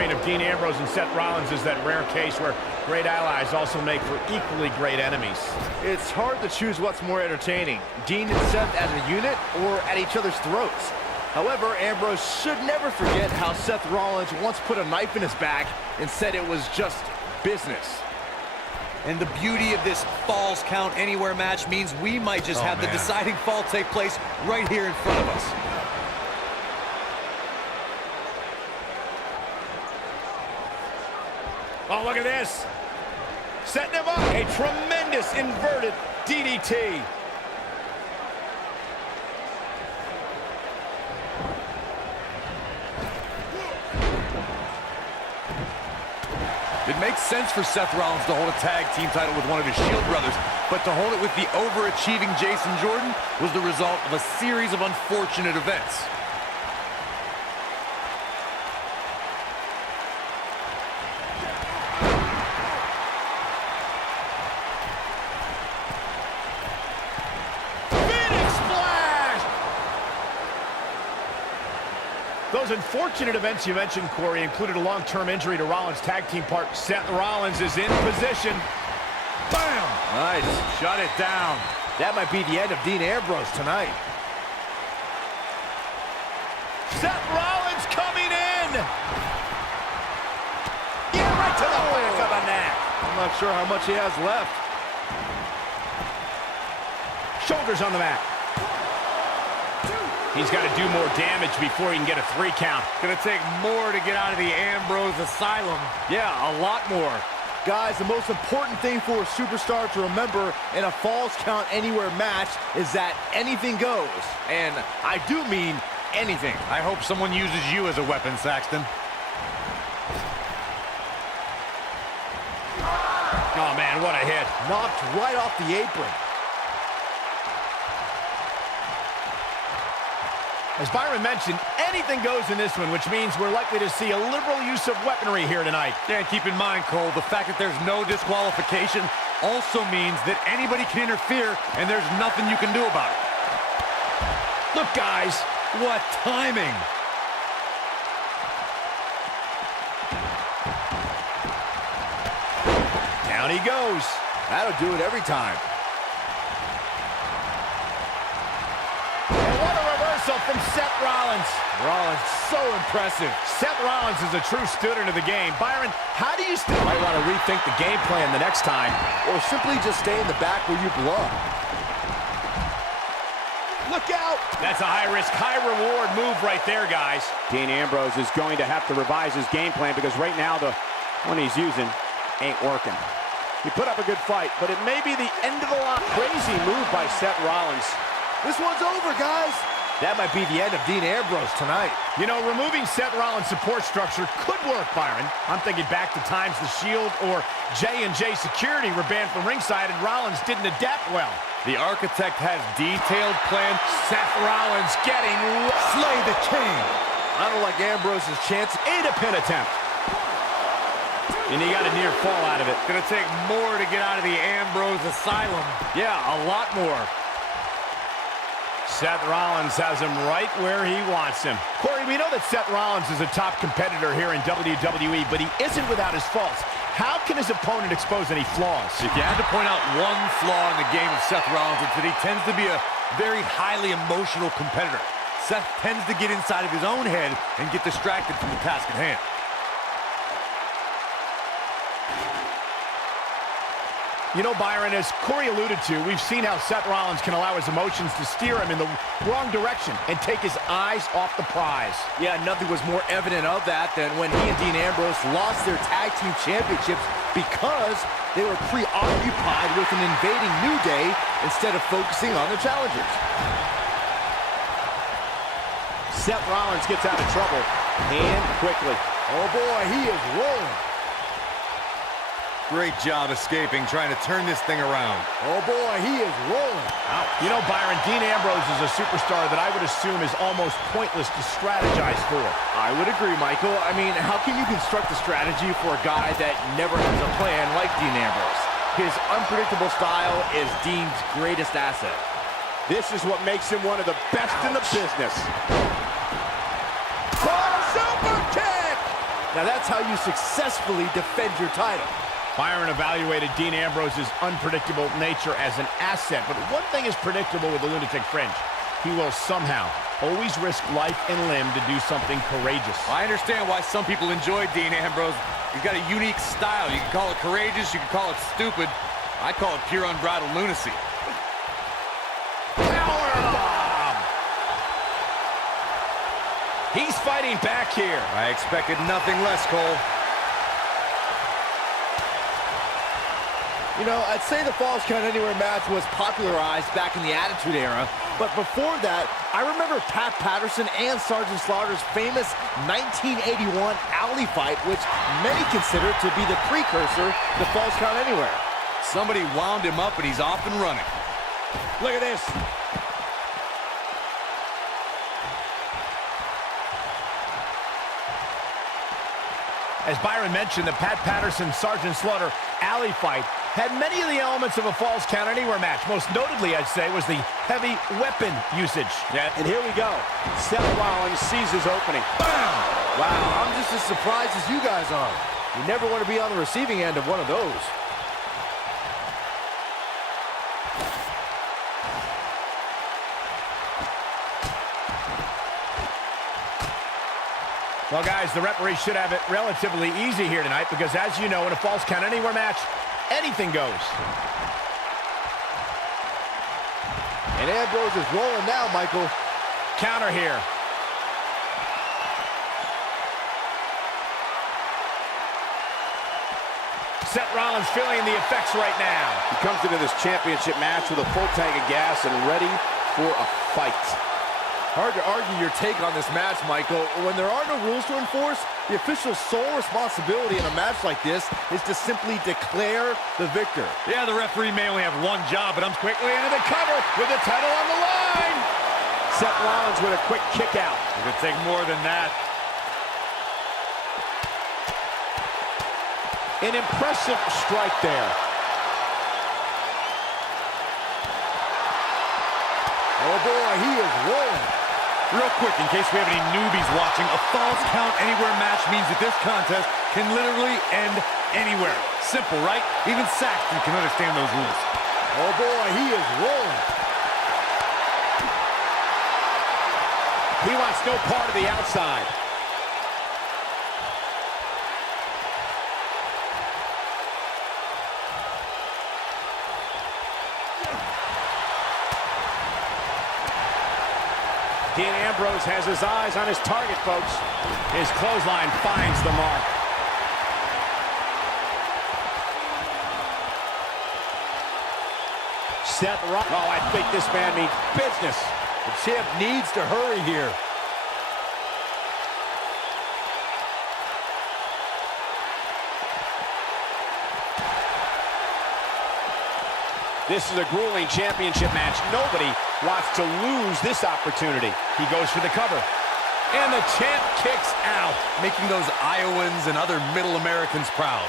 pairing of Dean Ambrose and Seth Rollins is that rare case where great allies also make for equally great enemies. It's hard to choose what's more entertaining, Dean and Seth as a unit or at each other's throats. However, Ambrose should never forget how Seth Rollins once put a knife in his back and said it was just business. And the beauty of this Falls Count Anywhere match means we might just have the deciding fall take place right here in front of us. Oh, look at this. Setting him up. A tremendous inverted DDT. It makes sense for Seth Rollins to hold a tag team title with one of his Shield brothers, but to hold it with the overachieving Jason Jordan was the result of a series of unfortunate events. Those unfortunate events you mentioned, Corey, included a long-term injury to Rollins' tag team partner. Seth Rollins is in position. Bam! Nice. Shut it down. That might be the end of Dean Ambrose tonight. Seth Rollins coming in. Yeah, right to the back of the neck. I'm not sure how much he has left. Shoulders on the mat. He's got to do more damage before he can get a 3 count. Gonna take more to get out of the Ambrose Asylum. Yeah, a lot more. Guys, the most important thing for a superstar to remember in a Falls Count Anywhere match is that anything goes. And I do mean anything. I hope someone uses you as a weapon, Saxton. Oh, man, what a hit. Knocked right off the apron. As Byron mentioned, anything goes in this one, which means we're likely to see a liberal use of weaponry here tonight. Yeah, and keep in mind, Cole, the fact that there's no disqualification also means that anybody can interfere, and there's nothing you can do about it. Look, guys, what timing! Down he goes. That'll do it every time. From Seth Rollins. Rollins, so impressive. Seth Rollins is a true student of the game. Byron, how do you still might want to rethink the game plan the next time? Or simply just stay in the back where you belong. Look out! That's a high-risk, high-reward move right there, guys. Dean Ambrose is going to have to revise his game plan because right now the one he's using ain't working. He put up a good fight, but it may be the end of the line. Crazy move by Seth Rollins. This one's over, guys. That might be the end of Dean Ambrose tonight. You know, removing Seth Rollins' support structure could work, Byron. I'm thinking back to times the Shield or J&J Security were banned from ringside and Rollins didn't adapt well. The Architect has detailed plans. Seth Rollins getting slay the king. I don't like Ambrose's chance. Ain't a pin attempt. And he got a near fall out of it. Gonna take more to get out of the Ambrose Asylum. Yeah, a lot more. Seth Rollins has him right where he wants him. Corey, we know that Seth Rollins is a top competitor here in WWE, but he isn't without his faults. How can his opponent expose any flaws? If you had to point out one flaw in the game of Seth Rollins, it's that he tends to be a very highly emotional competitor. Seth tends to get inside of his own head and get distracted from the task at hand. You know, Byron, as Corey alluded to, we've seen how Seth Rollins can allow his emotions to steer him in the wrong direction and take his eyes off the prize. Yeah, nothing was more evident of that than when he and Dean Ambrose lost their tag team championships because they were preoccupied with an invading New Day instead of focusing on the challengers. Seth Rollins gets out of trouble and quickly. Oh boy, he is rolling. Great job escaping, trying to turn this thing around. Oh boy, he is rolling. Wow. You know, Byron, Dean Ambrose is a superstar that I would assume is almost pointless to strategize for. I would agree, Michael. I mean, how can you construct a strategy for a guy that never has a plan like Dean Ambrose? His unpredictable style is Dean's greatest asset. This is what makes him one of the best in the business. Oh, super kick! Now that's how you successfully defend your title. Byron evaluated Dean Ambrose's unpredictable nature as an asset, but one thing is predictable with the Lunatic Fringe. He will somehow always risk life and limb to do something courageous. I understand why some people enjoy Dean Ambrose. He's got a unique style. You can call it courageous, you can call it stupid. I call it pure unbridled lunacy. Powerbomb! He's fighting back here. I expected nothing less, Cole. You know, I'd say the Falls Count Anywhere match was popularized back in the Attitude Era, but before that, I remember Pat Patterson and Sergeant Slaughter's famous 1981 alley fight, which many consider to be the precursor to Falls Count Anywhere. Somebody wound him up and he's off and running. Look at this. As Byron mentioned, the Pat Patterson-Sergeant Slaughter alley fight had many of the elements of a Falls Count Anywhere match. Most notably, I'd say, was the heavy weapon usage. Yeah, and here we go. Seth Rollins sees his opening. Bam! Wow, I'm just as surprised as you guys are. You never want to be on the receiving end of one of those. Well, guys, the referee should have it relatively easy here tonight because, as you know, in a Falls Count Anywhere match, anything goes. And Ambrose is rolling now, Michael. Counter here. Seth Rollins feeling the effects right now. He comes into this championship match with a full tank of gas and ready for a fight. Hard to argue your take on this match, Michael. When there are no rules to enforce, the official's sole responsibility in a match like this is to simply declare the victor. Yeah, the referee may only have one job, but I'm Quickly into the cover with the title on the line. Seth Rollins with a quick kick out. It could take more than that. An impressive strike there. Oh boy, he is rolling. Real quick, in case we have any newbies watching, a Falls Count Anywhere match means that this contest can literally end anywhere. Simple, right? Even Saxton can understand those rules. Oh boy, he is rolling. He wants no part of the outside. Dean Ambrose has his eyes on his target, folks. His clothesline finds the mark. Seth Rollins. Oh, I think this man means business. The champ needs to hurry here. This is a grueling championship match. Nobody wants to lose this opportunity. He goes for the cover. And the champ kicks out. Making those Iowans and other Middle Americans proud.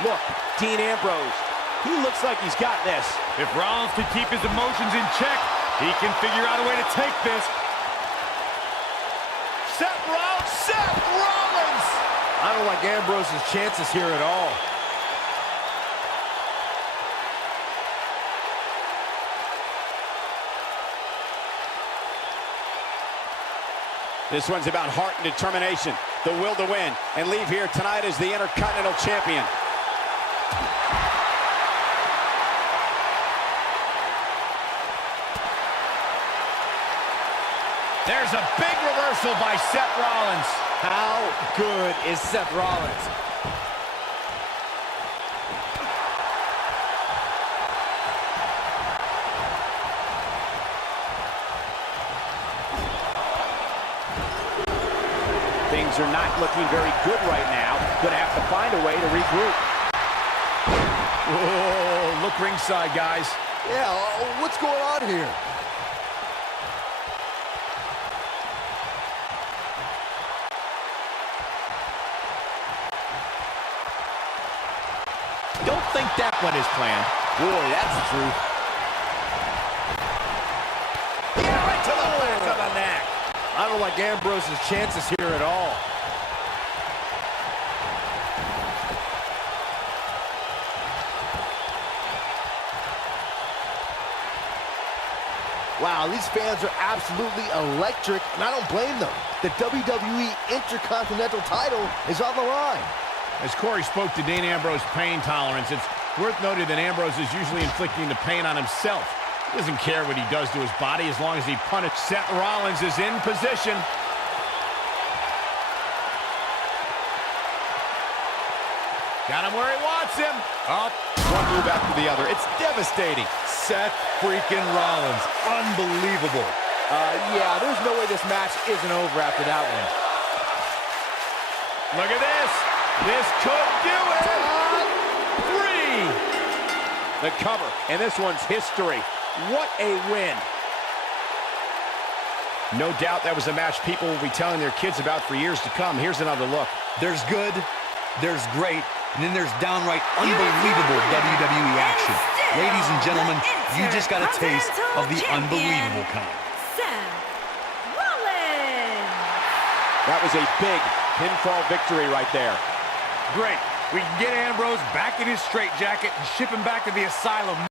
Look, Dean Ambrose. He looks like he's got this. If Rollins can keep his emotions in check, he can figure out a way to take this. Seth Rollins! I don't like Ambrose's chances here at all. This one's about heart and determination, the will to win, and leave here tonight as the Intercontinental Champion. There's a big reversal by Seth Rollins. How good is Seth Rollins? Things are not looking very good right now. Gonna have to find a way to regroup. Whoa, look ringside, guys. Yeah, what's going on here? Don't think that went as planned. Boy, that's the truth. Yeah, right to the back of the neck. I don't like Ambrose's chances here at all. Wow, these fans are absolutely electric, and I don't blame them. The WWE Intercontinental title is on the line. As Corey spoke to Dean Ambrose's pain tolerance, it's worth noting that Ambrose is usually inflicting the pain on himself. He doesn't care what he does to his body as long as he punishes. Seth Rollins is in position. Got him where he wants him. Up. One move after the other. It's devastating. Seth freaking Rollins. Unbelievable. Yeah, there's no way this match isn't over after that one. Look at this. This could do it. 3. The cover, and this one's history. What a win. No doubt that was a match people will be telling their kids about for years to come. Here's another look. There's good, there's great, and then there's downright unbelievable WWE action. Ladies and gentlemen, you just got a taste of the unbelievable kind. Seth Rollins. That was a big pinfall victory right there. Great. We can get Ambrose back in his straitjacket and ship him back to the asylum.